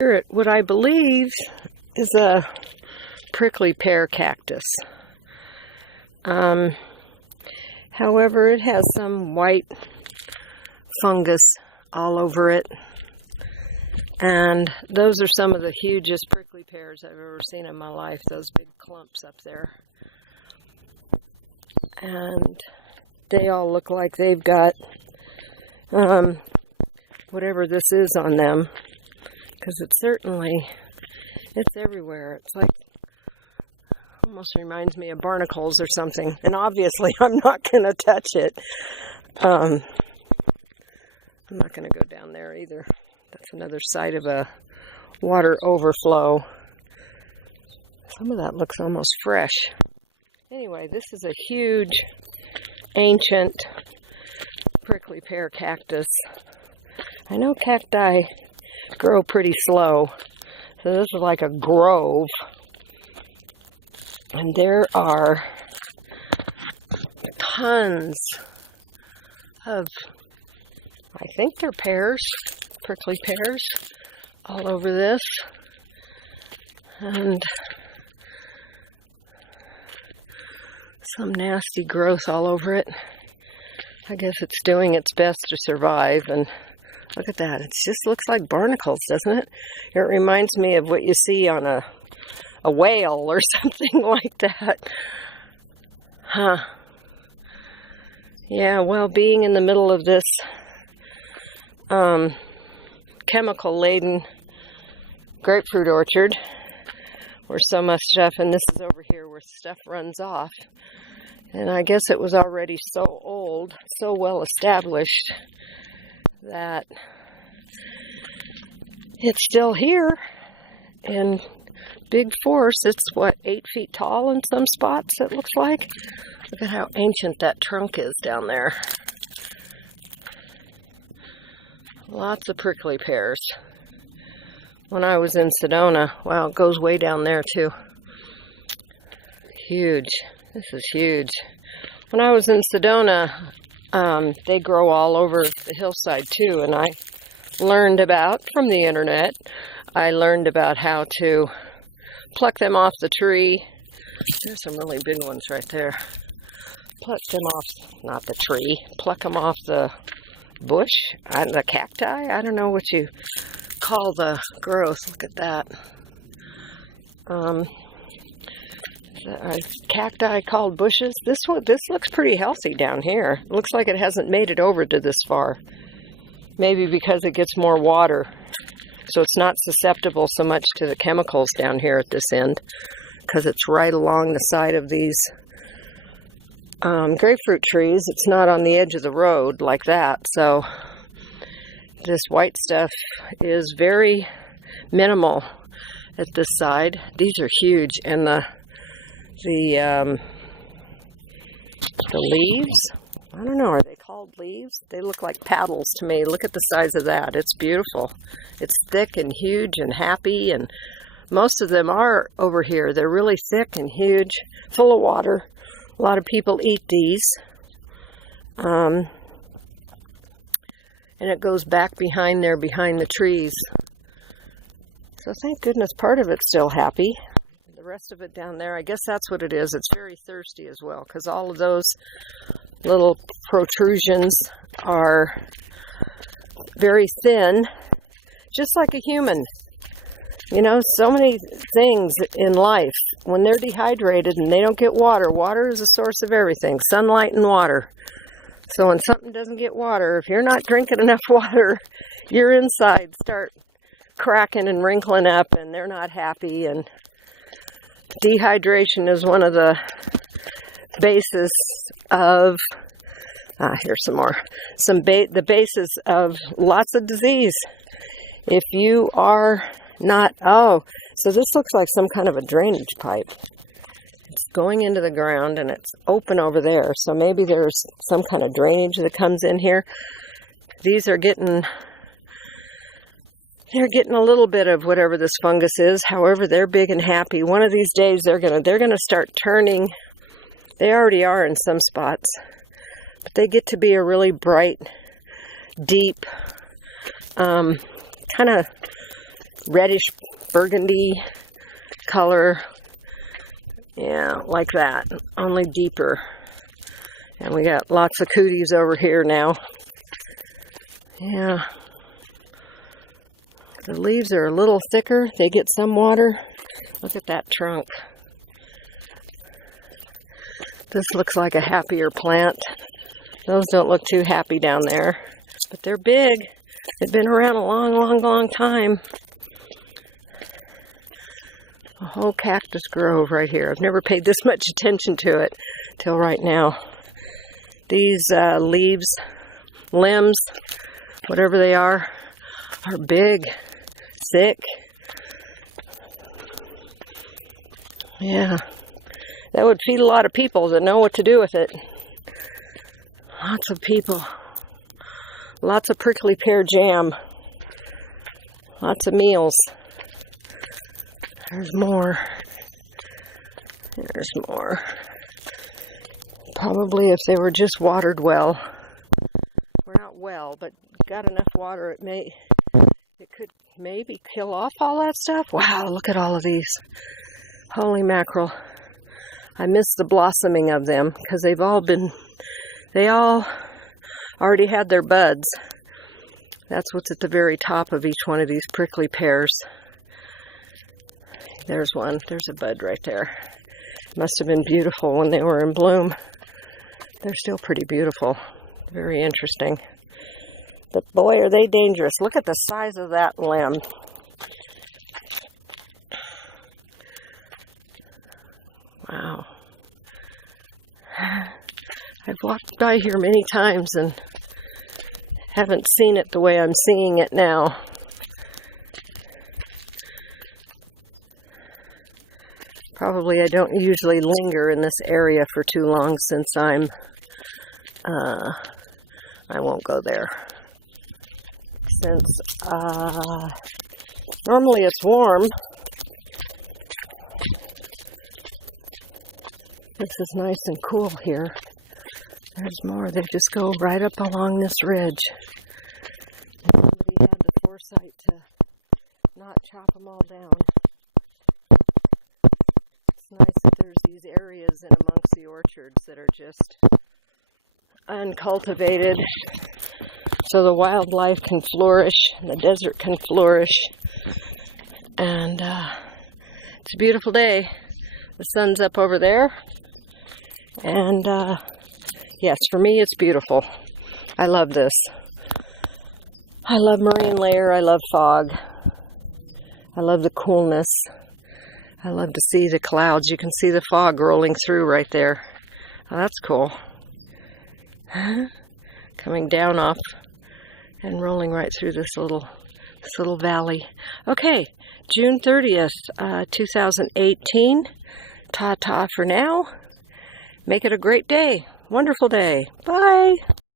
Here at what I believe is a prickly pear cactus. However, it has some white fungus all over it. And those are some of the hugest prickly pears I've ever seen in my life, those big clumps up there. And they all look like they've got whatever this is on them, because it's everywhere. It's like, almost reminds me of barnacles or something. And obviously I'm not going to touch it. I'm not going to go down there either. That's another side of a water overflow. Some of that looks almost fresh. Anyway, this is a huge, ancient prickly pear cactus. I know cacti grow pretty slow, so this is like a grove. And there are tons of, I think they're pears, prickly pears, all over this. And some nasty growth all over it. I guess it's doing its best to survive. And look at that. It just looks like barnacles, doesn't it? It reminds me of what you see on a whale or something like that. Huh. Yeah, well, being in the middle of this chemical-laden grapefruit orchard, where so much stuff, and this is over here where stuff runs off. And I guess it was already so old, so well established, that it's still here in big force. It's what, 8 feet tall in some spots, it looks like. Look at how ancient that trunk is down there. Lots of prickly pears. When I was in Sedona, wow, it goes way down there too. Huge. This is huge. When I was in Sedona, they grow all over the hillside too, and I learned about, from the internet, I learned about how to pluck them off the tree. There's some really big ones right there. Pluck them off, not the tree, pluck them off the bush, the cacti. I don't know what you call the growth. Look at that. Cacti called bushes. This looks pretty healthy down here. It looks like it hasn't made it over to this far. Maybe because it gets more water, so it's not susceptible so much to the chemicals down here at this end, because it's right along the side of these grapefruit trees. It's not on the edge of the road like that, so this white stuff is very minimal at this side. These are huge, and the leaves, I don't know, are they called leaves? They look like paddles to me. Look at the size of that. It's beautiful. It's thick and huge and happy, and most of them are over here. They're really thick and huge, full of water. A lot of people eat these. And it goes back behind there, behind the trees. So thank goodness part of it's still happy. The rest of it down there, I guess that's what it is. It's very thirsty as well, because all of those little protrusions are very thin, just like a human. You know, so many things in life, when they're dehydrated and they don't get water, water is a source of everything, sunlight and water. So when something doesn't get water, if you're not drinking enough water, your insides start cracking and wrinkling up, and they're not happy. And dehydration is one of the basis of, here's some more, the basis of lots of disease. If you are not, so this looks like some kind of a drainage pipe. It's going into the ground and it's open over there, so maybe there's some kind of drainage that comes in here. These are getting, they're getting a little bit of whatever this fungus is. However, they're big and happy. One of these days they're gonna start turning. They already are in some spots, but they get to be a really bright, deep, kind of reddish burgundy color. Yeah, like that, only deeper. And we got lots of cooties over here now. Yeah. The leaves are a little thicker. They get some water. Look at that trunk. This looks like a happier plant. Those don't look too happy down there. But they're big. They've been around a long, long, long time. A whole cactus grove right here. I've never paid this much attention to it till right now. These leaves, limbs, whatever they are big, thick. Yeah, that would feed a lot of people that know what to do with it. Lots of people. Lots of prickly pear jam. Lots of meals. There's more. There's more. Probably if they were just watered well. We're not well, but got enough water, it could maybe kill off all that stuff. Wow, look at all of these. Holy mackerel. I miss the blossoming of them because they all already had their buds. That's what's at the very top of each one of these prickly pears. There's one. There's a bud right there. Must have been beautiful when they were in bloom. They're still pretty beautiful. Very interesting. But boy, are they dangerous. Look at the size of that limb. Wow. I've walked by here many times and haven't seen it the way I'm seeing it now. Probably I don't usually linger in this area for too long since I won't go there. Since normally it's warm. This is nice and cool here. There's more. They just go right up along this ridge. Somebody had the foresight to not chop them all down. It's nice that there's these areas in amongst the orchards that are just uncultivated, so the wildlife can flourish, and the desert can flourish, and it's a beautiful day. The sun's up over there, and yes, for me it's beautiful. I love this. I love marine layer, I love fog, I love the coolness, I love to see the clouds. You can see the fog rolling through right there. Oh, that's cool. Coming down off and rolling right through this little valley. Okay, June 30th, 2018. Ta-ta for now. Make it a great day. Wonderful day. Bye.